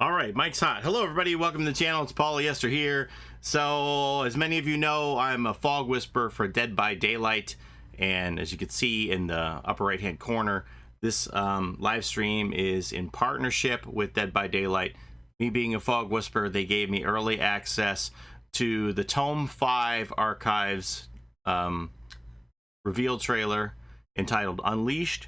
All right, Mike's hot. Hello, everybody. Welcome to the channel. It's Paulie, Esther here. So, as many of you know, I'm a fog whisperer for Dead by Daylight. And as you can see in the upper right-hand corner, this live stream is in partnership with Dead by Daylight. Me being a fog whisperer, they gave me early access to the Tome V Archives reveal trailer entitled Unleashed.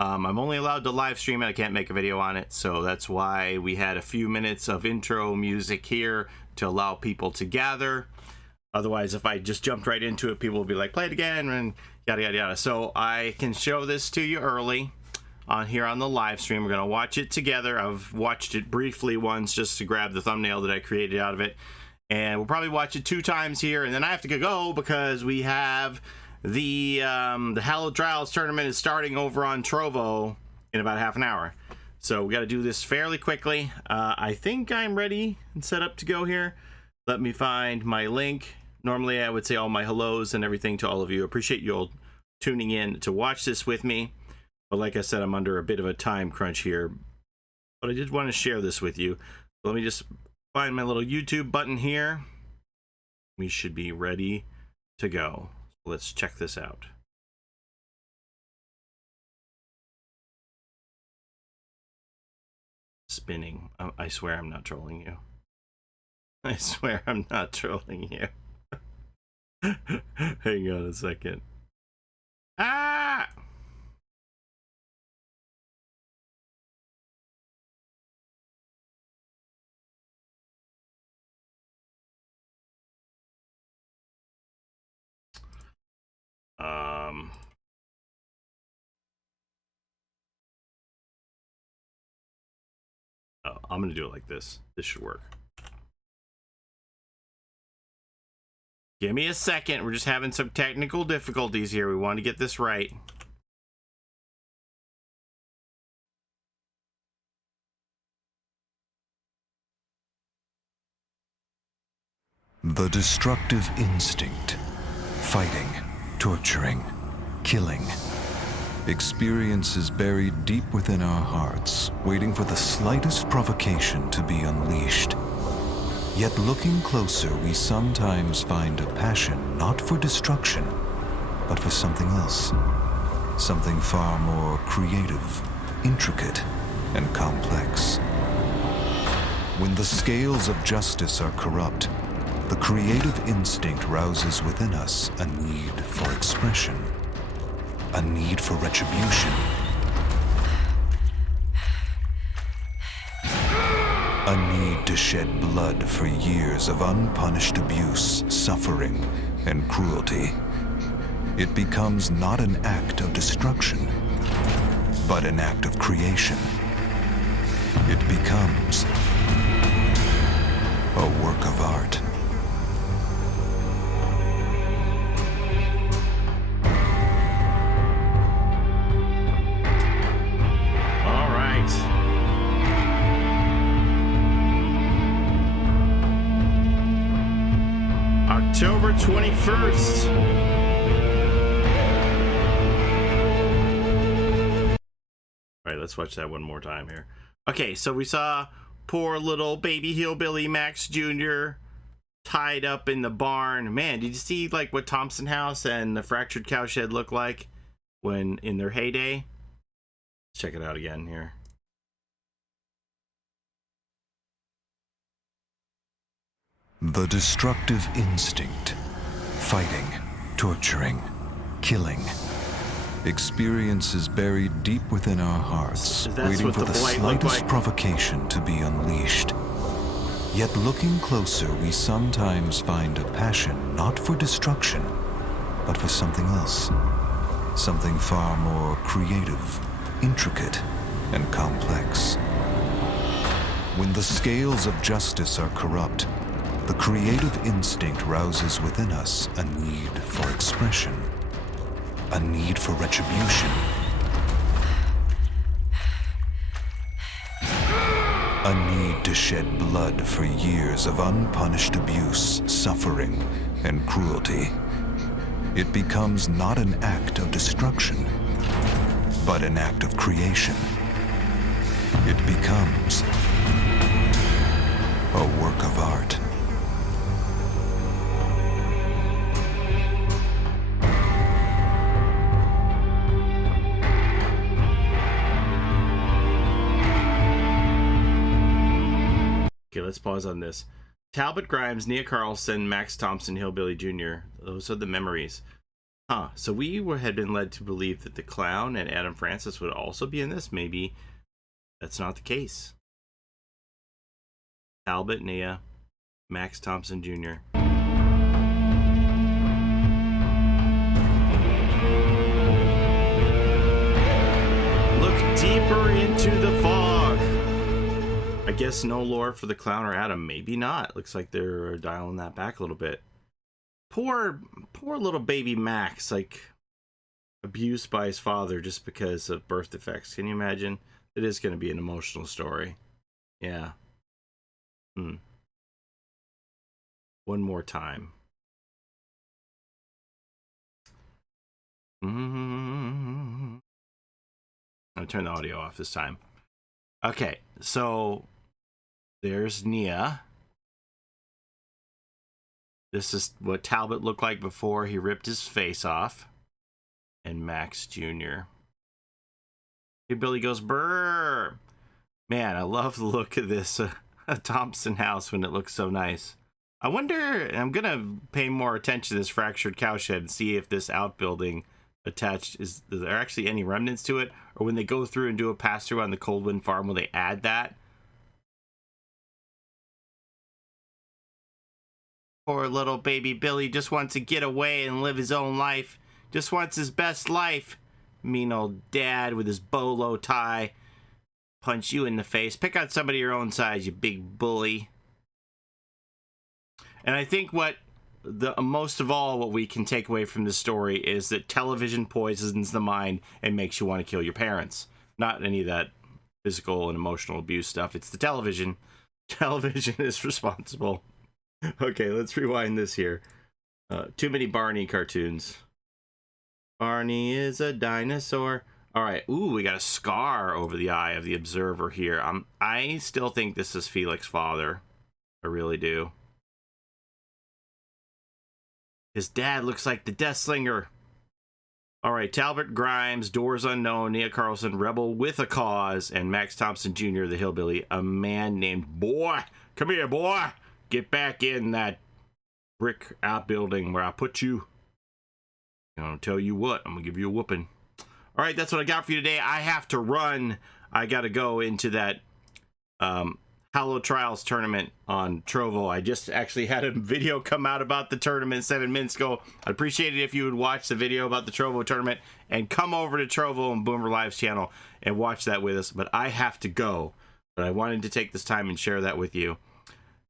I'm only allowed to live stream it. I can't make a video on it, so that's why we had a few minutes of intro music here to allow people to gather. Otherwise, if I just jumped right into it, people would be like, play it again, and yada, yada, yada. So I can show this to you early on here on the live stream. We're going to watch it together. I've watched it briefly once just to grab the thumbnail that I created out of it. And we'll probably watch it 2 times here, and then I have to go because we have the Hallowed Trials tournament is starting over on Trovo in about half an hour. So we got to do this fairly quickly. I think I'm ready and set up to go here. Let me find my link. Normally I would say all my hellos and everything to all of you. Appreciate you all tuning in to watch this with me. But like I said, I'm under a bit of a time crunch here. But I did want to share this with you. Let me just find my little YouTube button here. We should be ready to go. Let's check this out. Spinning. I swear I'm not trolling you. I swear I'm not trolling you. Hang on a second. Ah! Oh, I'm gonna do it like this. This should work. Give me a second. We're just having some technical difficulties here. We want to get this right. The destructive instinct. Fighting, torturing, killing. Experiences buried deep within our hearts, waiting for the slightest provocation to be unleashed. Yet looking closer, we sometimes find a passion not for destruction, but for something else. Something far more creative, intricate, and complex. When the scales of justice are corrupt, the creative instinct rouses within us a need for expression, a need for retribution, a need to shed blood for years of unpunished abuse, suffering, and cruelty. It becomes not an act of destruction, but an act of creation. It becomes a work of art. October 21st. All right, let's watch that one more time here. Okay, so we saw poor little baby hillbilly Max Jr. tied up in the barn. Man, did you see like what Thompson House and the Fractured Cowshed look like when in their heyday? Let's check it out again here. The destructive instinct. Fighting, torturing, killing. Experiences buried deep within our hearts, waiting for the slightest provocation to be unleashed. Yet looking closer, we sometimes find a passion not for destruction, but for something else. Something far more creative, intricate, and complex. When the scales of justice are corrupt, the creative instinct rouses within us a need for expression, a need for retribution, a need to shed blood for years of unpunished abuse, suffering, and cruelty. It becomes not an act of destruction, but an act of creation. It becomes a work of art. Okay, let's pause on this. Talbot Grimes, Nia Carlson, Max Thompson, Hillbilly Jr. Those are the memories. Huh. So had been led to believe that the clown and Adam Francis would also be in this. Maybe that's not the case. Talbot, Nia, Max Thompson Jr. Look deeper into the fog. I guess no lore for the clown or Adam. Maybe not. Looks like they're dialing that back a little bit. Poor little baby Max, like abused by his father just because of birth defects. Can you imagine? It is going to be an emotional story. Yeah. One more time. I'll turn the audio off this time. Okay, so there's Nia. This is what Talbot looked like before he ripped his face off. And Max Jr. Hey, Billy goes, brrr. Man, I love the look of this Thompson house when it looks so nice. I wonder, I'm going to pay more attention to this fractured cowshed and see if this outbuilding attached, is there actually any remnants to it? Or when they go through and do a pass-through on the Coldwind Farm, will they add that? Poor little baby Billy just wants to get away and live his own life. Just wants his best life. Mean old dad with his bolo tie. Punch you in the face. Pick out somebody your own size, you big bully. And I think what most of all what we can take away from this story is that television poisons the mind and makes you want to kill your parents. Not any of that physical and emotional abuse stuff. It's the television. Television is responsible. Okay, let's rewind this here. Too many Barney cartoons. Barney is a dinosaur. All right. Ooh, we got a scar over the eye of the observer here. I still think this is Felix's father. I really do. His dad looks like the Death Slinger. All right. Talbot Grimes, Doors Unknown, Nia Carlson, Rebel with a Cause, and Max Thompson Jr., the hillbilly. A man named Boy. Come here, boy. Get back in that brick outbuilding where I put you. I'll tell you what, I'm going to give you a whooping. All right, that's what I got for you today. I have to run. I got to go into that Hallowed Trials tournament on Trovo. I just actually had a video come out about the tournament 7 minutes ago. I'd appreciate it if you would watch the video about the Trovo tournament and come over to Trovo and Boomer Live's channel and watch that with us. But I have to go. But I wanted to take this time and share that with you.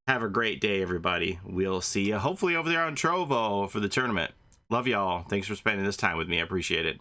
Have a great day, everybody. We'll see you hopefully over there on Trovo for the tournament. Love y'all. Thanks for spending this time with me. I appreciate it.